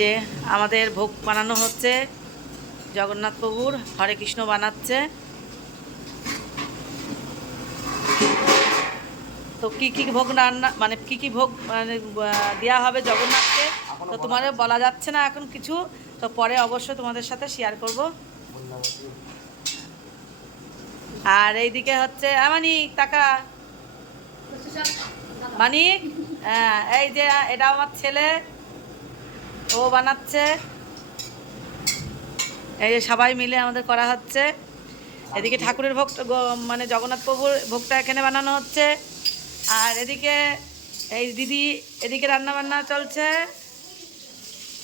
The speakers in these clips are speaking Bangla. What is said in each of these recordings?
যে আমাদের ভোগ বানানো হচ্ছে, জগন্নাথ প্রভুর হরে কৃষ্ণ বানাচ্ছে। তো কি কি ভোগ রান্না মানে কি কি ভোগ মানে দেওয়া হবে জগন্নাথকে, তো তোমাদের বলা যাচ্ছে না এখন কিছু, তো পরে অবশ্যই তোমাদের সাথে শেয়ার করব। আর এইদিকে হচ্ছে মানিক টাকা, মানিক, এই যে এটা আমার ছেলে, ও বানাচ্ছে। এই যে সবাই মিলে আমাদের করা হচ্ছে। এদিকে ঠাকুরের ভোগ মানে জগন্নাথ প্রভুর ভোগটা এখানে বানানো হচ্ছে। আর এদিকে এই দিদি এদিকে রান্না বান্না চলছে,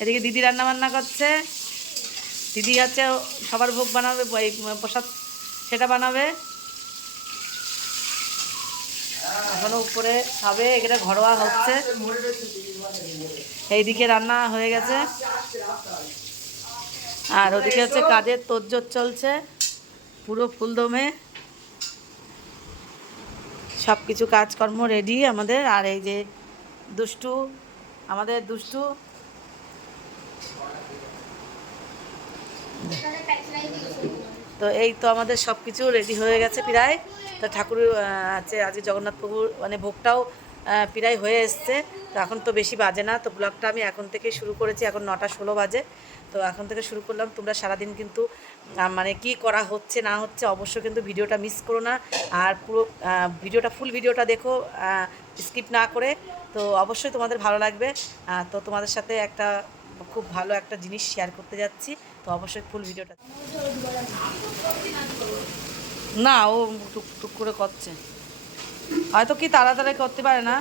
এদিকে দিদি রান্না বান্না করছে। দিদি হচ্ছে সবার ভোগ বানাবে, এই প্রসাদ সেটা বানাবে। এখনো উপরে হবে, এটা ঘরোয়া হচ্ছে। এইদিকে রান্না হয়ে গেছে, আর ওদিকে হচ্ছে কাজের তোড়জোড় চলছে পুরো ফুলদমে, সব কিছু কাজকর্ম রেডি আমাদের। আর এই যে দুষ্টু, আমাদের দুষ্টু, তো এই তো আমাদের সব কিছু রেডি হয়ে গেছে প্রায়। তো ঠাকুর আছে আজকে জগন্নাথ প্রভুর মানে ভোগটাও প্রায় হয়ে এসছে। তো এখন তো বেশি বাজে না, তো ব্লগটা আমি এখন থেকে শুরু করেছি, এখন 9:16 বাজে। তো এখন থেকে শুরু করলাম। তোমরা সারাদিন কিন্তু মানে কি করা হচ্ছে না হচ্ছে অবশ্যই কিন্তু ভিডিওটা মিস করো না, আর পুরো ভিডিওটা ফুল ভিডিওটা দেখো, স্কিপ না করে। তো অবশ্যই তোমাদের ভালো লাগবে। তো তোমাদের সাথে একটা খুব ভালো একটা জিনিস শেয়ার করতে যাচ্ছি, তো অবশ্যই ফুল ভিডিওটা। না, ও টুক করে করছে, হয়তো কি তাড়াতাড়ি করতে পারে না।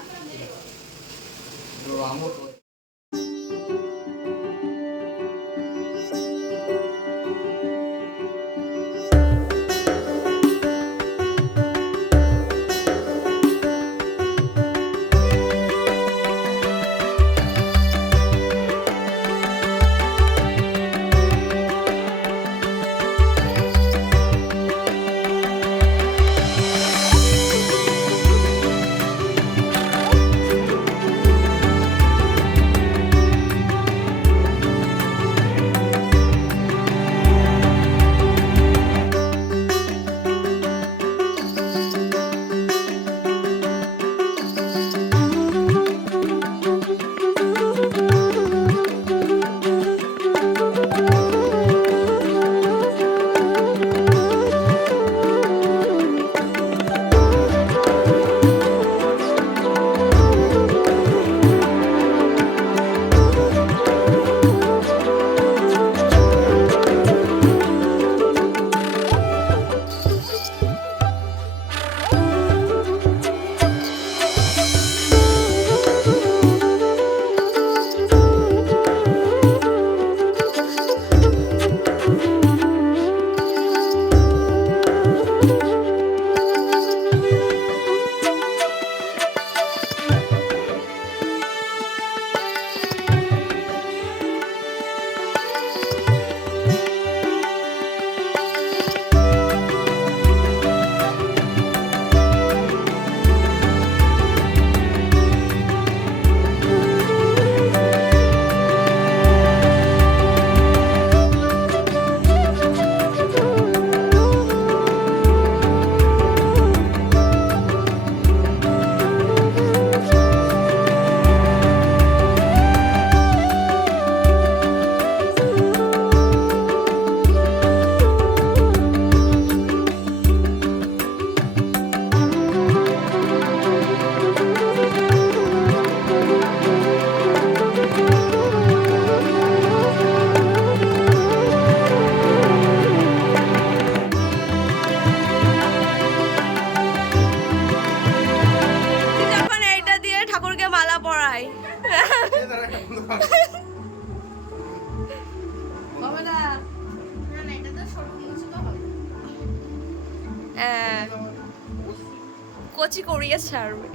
কচি করিয়ে ছাড়বে।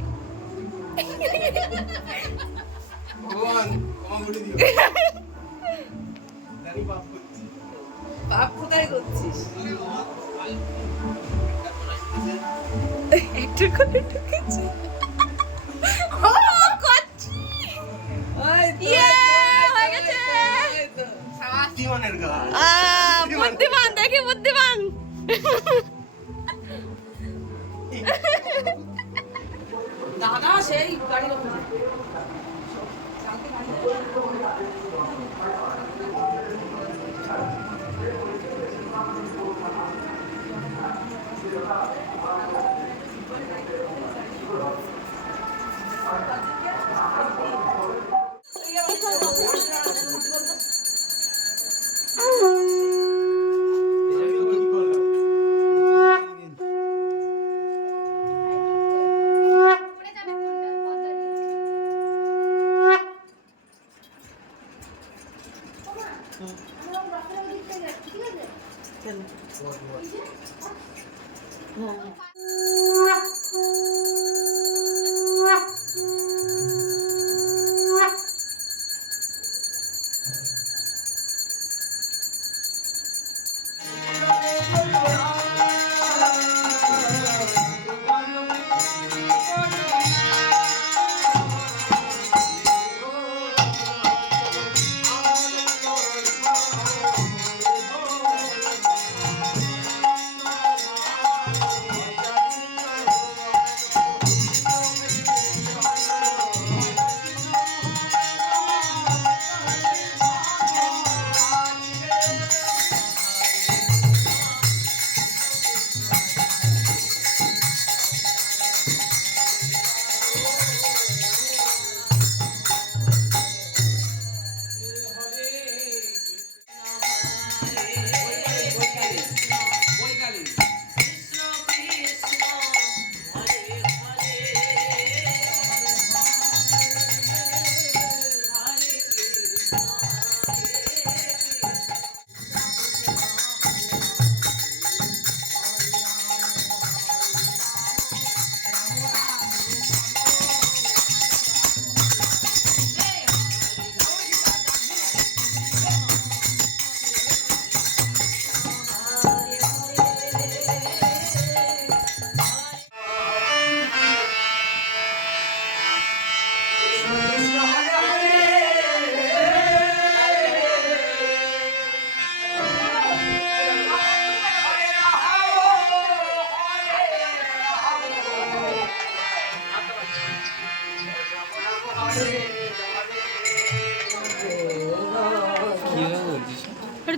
বাপ কোথায় করছিস? একটু করে ঢুকেছি। হয়ে গেছে। কি বুদ্ধিমান। দাদা সেই গাড়ির ওপরে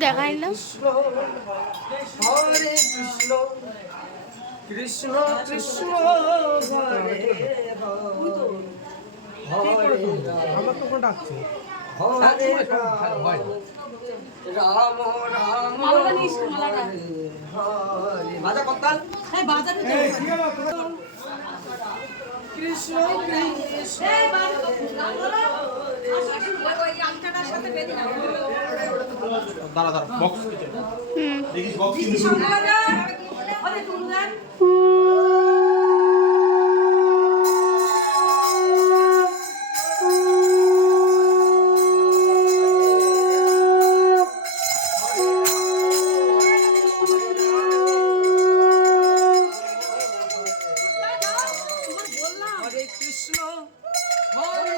দেখাই না হরে কৃষ্ণ কৃষ্ণ কৃষ্ণ হরে হরে আমার তো কোনো ডাকছে হরে রাম রাম হরে বাজা কর্তাল কৃষ্ণ কৃষ্ণ দাঁড়া দাঁড়া বক্স দেখিস বক্স হরে কৃষ্ণ হরে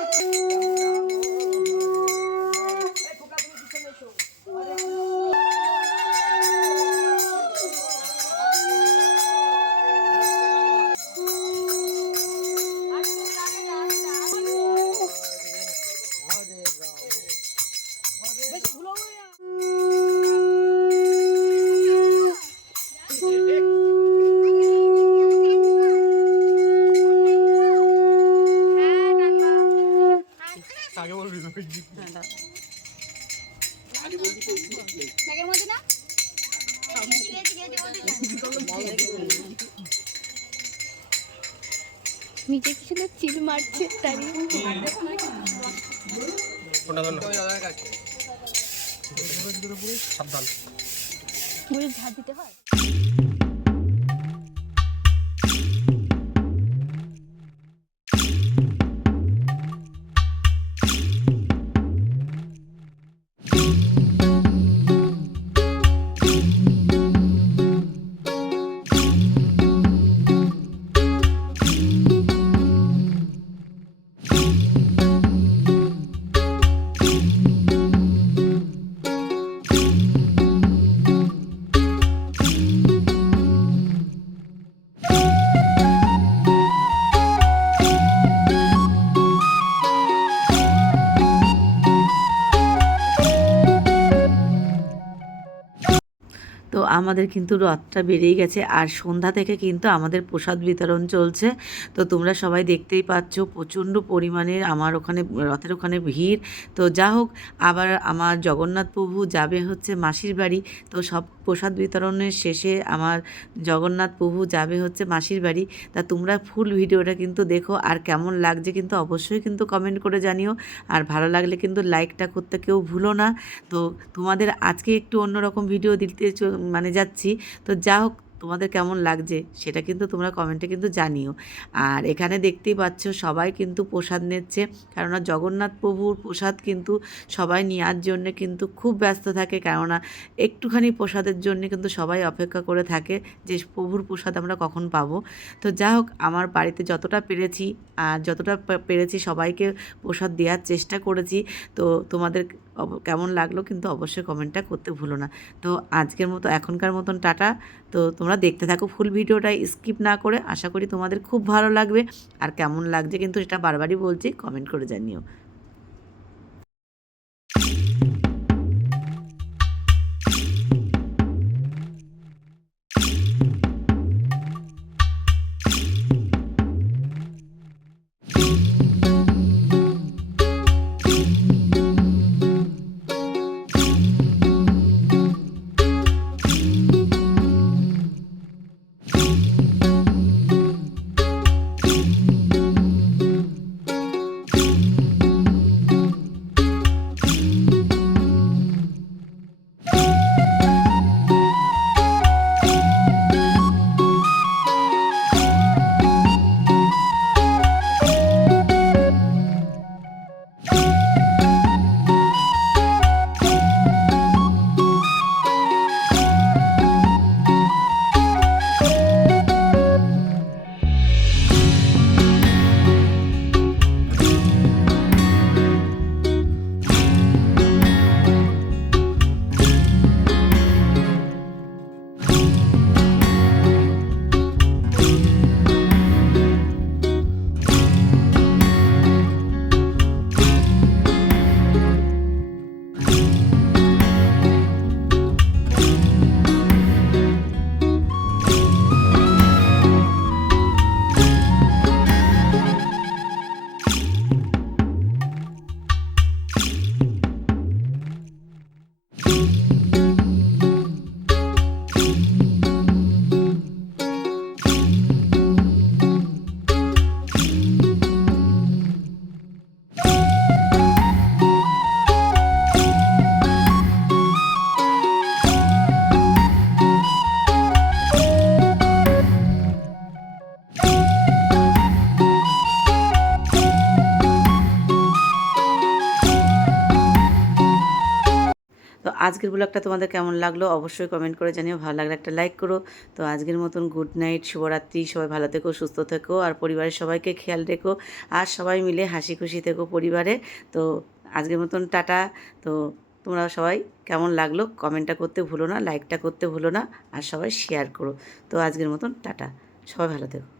আগে বলবি ব্যাগের মধ্যে না নিচে কিছু না চিল মারছে তাই কোনটা ধর না সাবধান মুড়ে ঝাড় দিতে হয়। আমাদের কিন্তু রথটা বেরিয়ে গেছে আর সন্ধ্যা থেকে কিন্তু আমাদের প্রসাদ বিতরণ চলছে। তো তোমরা সবাই দেখতেই পাচ্ছ প্রচণ্ড পরিমাণে আমার ওখানে রথের ওখানে ভিড়। তো যা হোক, আবার আমার জগন্নাথ প্রভু যাবে হচ্ছে মাসির বাড়ি। তো সব প্রসাদ বিতরণের শেষে আমার জগন্নাথ প্রভু যাবে হচ্ছে মাসির বাড়ি। তা তোমরা ফুল ভিডিওটা কিন্তু দেখো, আর কেমন লাগছে কিন্তু অবশ্যই কিন্তু কমেন্ট করে জানিও। আর ভালো লাগলে কিন্তু লাইকটা করতে কেউ ভুলো না। তো তোমাদের আজকে একটু অন্যরকম ভিডিও দিতে মানে যাচ্ছি। তো যা হোক, তোমাদের কেমন লাগছে সেটা কিন্তু তোমরা কমেন্টে কিন্তু জানিও। আর এখানে দেখতেই পাচ্ছ সবাই কিন্তু প্রসাদ নিচ্ছে, কেননা জগন্নাথ প্রভুর প্রসাদ কিন্তু সবাই নেওয়ার জন্য কিন্তু খুব ব্যস্ত থাকে, কেননা একটুখানি প্রসাদের জন্য কিন্তু সবাই অপেক্ষা করে থাকে যে প্রভুর প্রসাদ আমরা কখন পাবো। তো যা হোক, আমার বাড়িতে যতটা পেরেছি আর যতটা পেরেছি সবাইকে প্রসাদ দেওয়ার চেষ্টা করেছি। তো তোমাদের কেমন লাগলো কিন্তু অবশ্যই কমেন্টটা করতে ভুলো না। তো আজকের মতো এখনকার মতন টাটা। তো তোমরা দেখতে থাকো ফুল ভিডিওটা স্কিপ না করে, আশা করি তোমাদের খুব ভালো লাগবে। আর কেমন লাগছে কিন্তু সেটা বারবারই বলছি, কমেন্ট করে জানিও। তো আজকের ব্লগটা তোমাদের কেমন লাগলো অবশ্যই কমেন্ট করে জানিও, ভালো লাগলে একটা লাইক করো। তো আজকের মতন গুড নাইট, শুভরাত্রি, সবাই ভালো থেকো, সুস্থ থেকো, আর পরিবারের সবাইকে খেয়াল রেখো, আর সবাই মিলে হাসি খুশি থেকো পরিবারে। তো আজকের মতন টাটা। তো তোমরা সবাই কেমন লাগলো কমেন্টটা করতে ভুলো না, লাইকটা করতে ভুলো না, আর সবাই শেয়ার করো। তো আজকের মতন টাটা, সবাই ভালো থেকো।